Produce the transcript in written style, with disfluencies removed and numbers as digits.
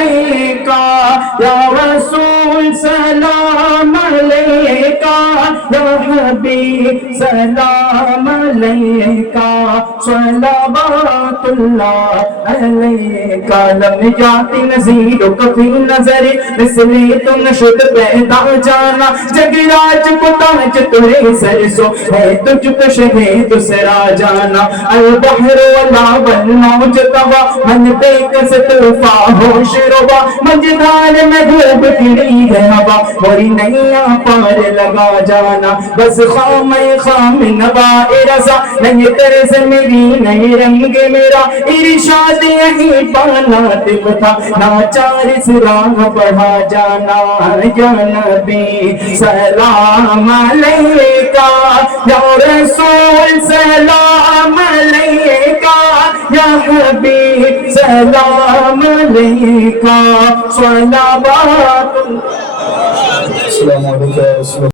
अलैका या रसूल सलाम अलैका या हबीब सलाम अलैका सलवातुल्लाह अलैका लम याति नज़ीरुक फी नज़री इसलिए तुम शुद्ध पैदा जाना जगराज को ताज तुरे सर सो है तुझ पे शहे दूसरा जाना अल बहर वला वल मौज तवा मन बेकस तूफा होश रुबा मझधार में डूब गिरी है हवा मोरी नैया पार लगा जाना बस खाम नवा रज़ा नहीं तेरे से मेरी नहीं रंग मेरा इरशाद यही पाना दिखता नाचार सिराग बढ़ा जाना या नबी सलाम अलैका या रसूल सलाम अलैका या हबीब सलाम अलैका सलवातुल्लाह।